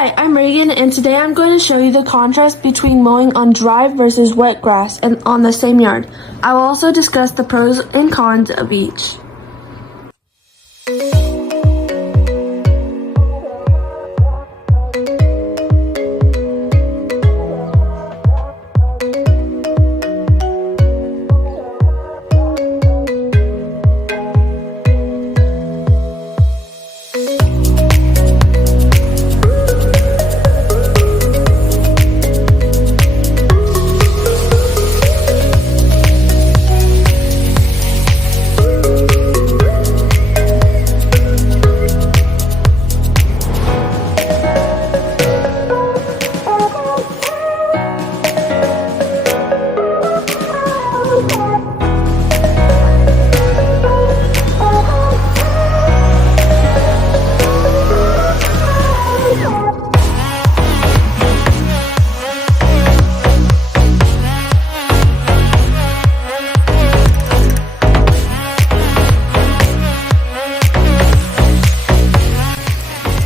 Hi, I'm Reagan, and today I'm going to show you the contrast between mowing on dry versus wet grass and on the same yard. I will also discuss the pros and cons of each.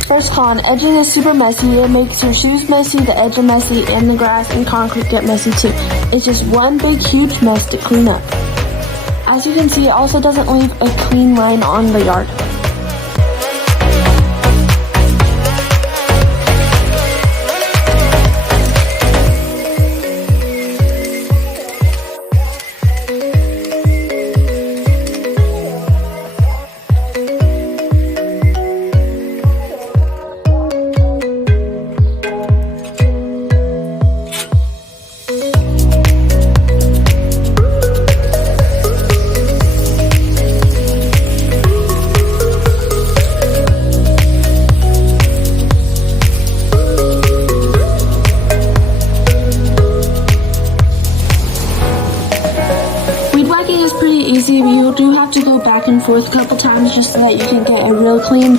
First con, edging is super messy. It makes your shoes messy, the edge are messy, and the grass and concrete get messy too. It's just one big huge mess to clean up. As you can see, it also doesn't leave a clean line on the yard. Easy, but you do have to go back and forth a couple times just so that you can get a real clean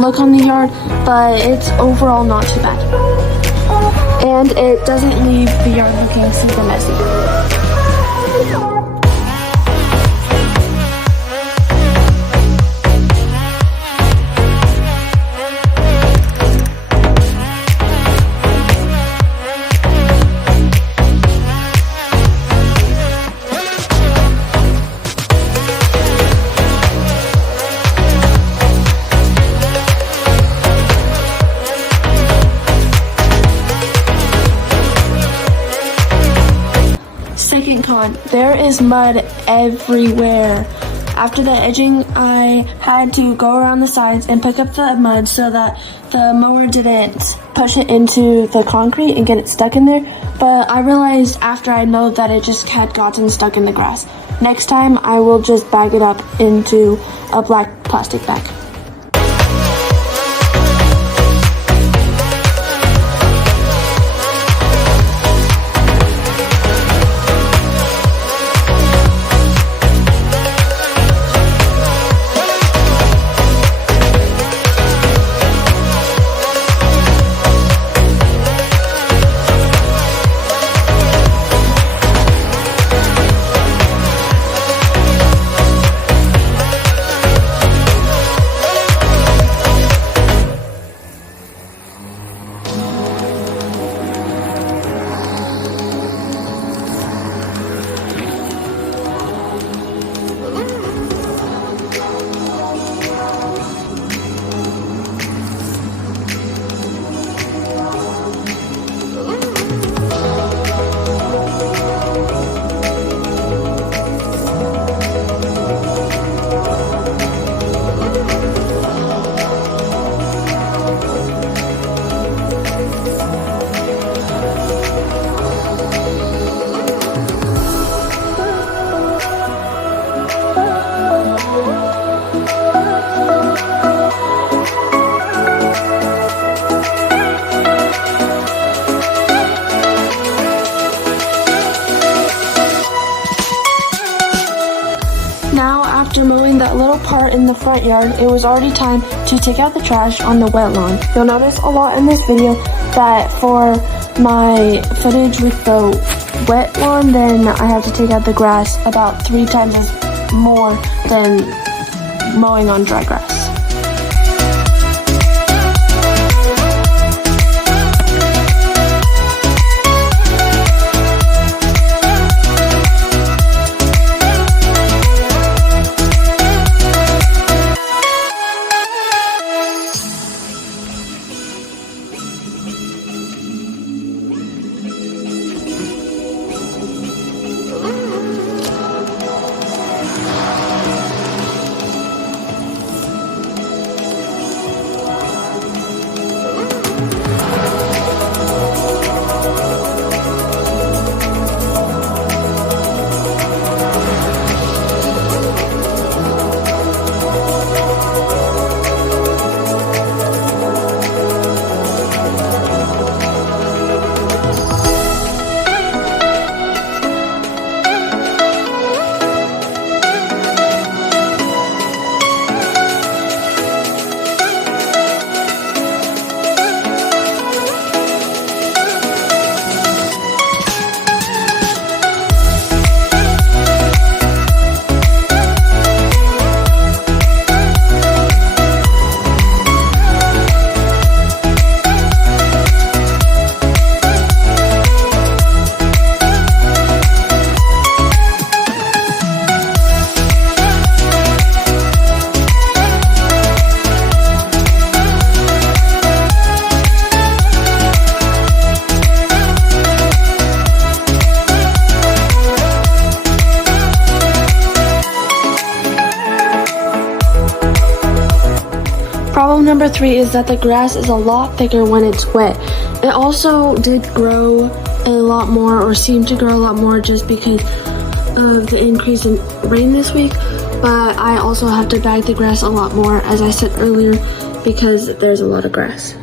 look on the yard, but it's overall not too bad. And it doesn't leave the yard looking super messy. Second con, there is mud everywhere. After the edging, I had to go around the sides and pick up the mud so that the mower didn't push it into the concrete and get it stuck in there. But I realized after I mowed that it just had gotten stuck in the grass. Next time, I will just bag it up into a black plastic bag. After mowing that little part in the front yard, it was already time to take out the trash on the wet lawn. You'll notice a lot in this video that for my footage with the wet lawn, then I have to take out the grass about 3 times as more than mowing on dry grass. number 3 is that the grass is a lot thicker when it's wet. It also did grow a lot more, or seemed to grow a lot more, just because of the increase in rain this week. But I also have to bag the grass a lot more, as I said earlier, because there's a lot of grass.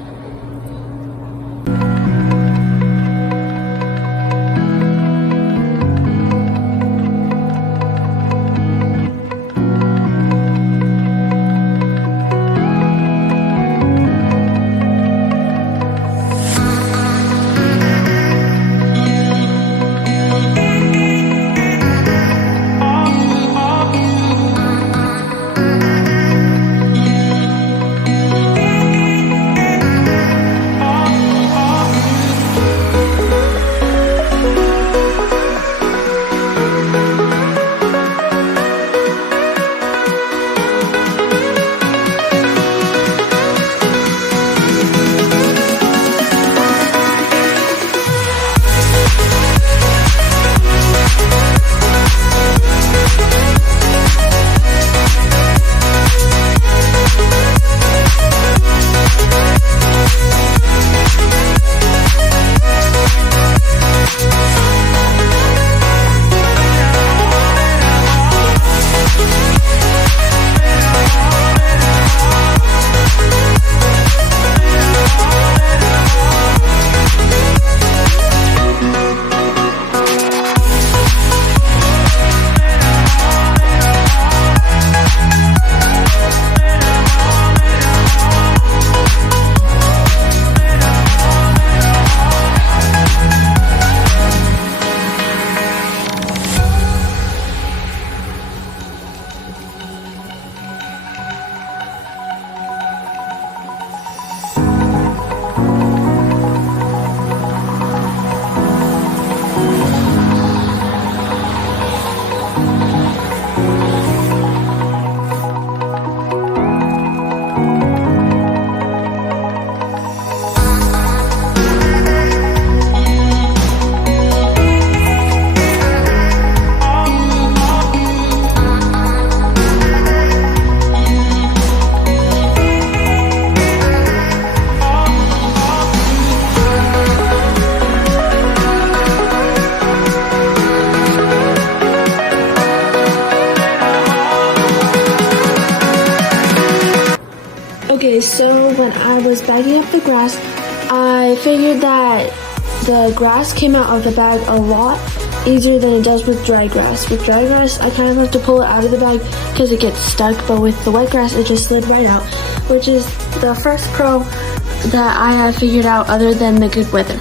Okay, so when I was bagging up the grass, I figured that the grass came out of the bag a lot easier than it does with dry grass. With dry grass, I kind of have to pull it out of the bag because it gets stuck, but with the wet grass, it just slid right out, which is the first pro that I have figured out other than the good weather.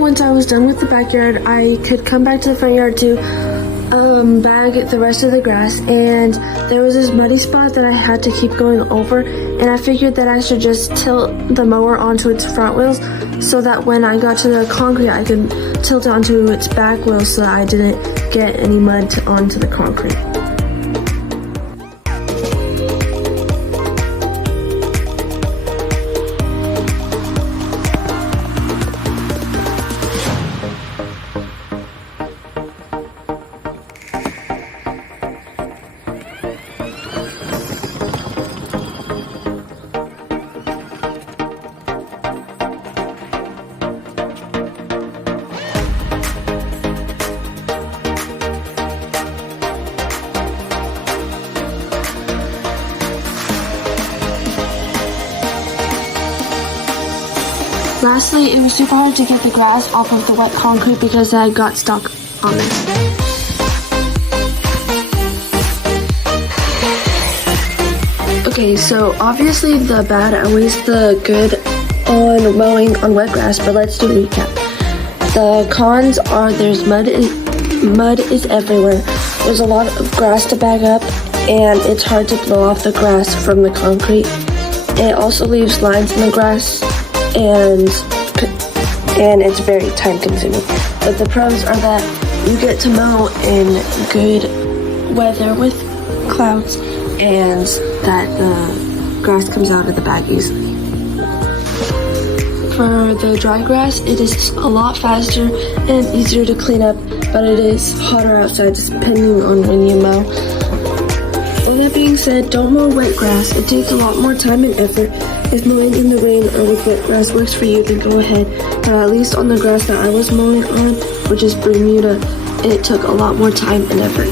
Once I was done with the backyard, I could come back to the front yard to bag the rest of the grass, and there was this muddy spot that I had to keep going over, and I figured that I should just tilt the mower onto its front wheels so that when I got to the concrete I could tilt it onto its back wheels so that I didn't get any mud onto the concrete. Lastly, it was super hard to get the grass off of the wet concrete because I got stuck on it. Okay, so obviously the bad outweighs the good on mowing on wet grass, but let's do a recap. The cons are there's mud is everywhere. There's a lot of grass to bag up, and it's hard to blow off the grass from the concrete. It also leaves lines in the grass, and it's very time consuming. But the pros are that you get to mow in good weather with clouds, and that the grass comes out of the bag easily. For the dry grass, it is a lot faster and easier to clean up, but it is hotter outside depending on when you mow. With that being said, don't mow wet grass. It takes a lot more time and effort. If mowing in the rain or with wet grass works for you, then go ahead. But at least on the grass that I was mowing on, which is Bermuda, it took a lot more time and effort.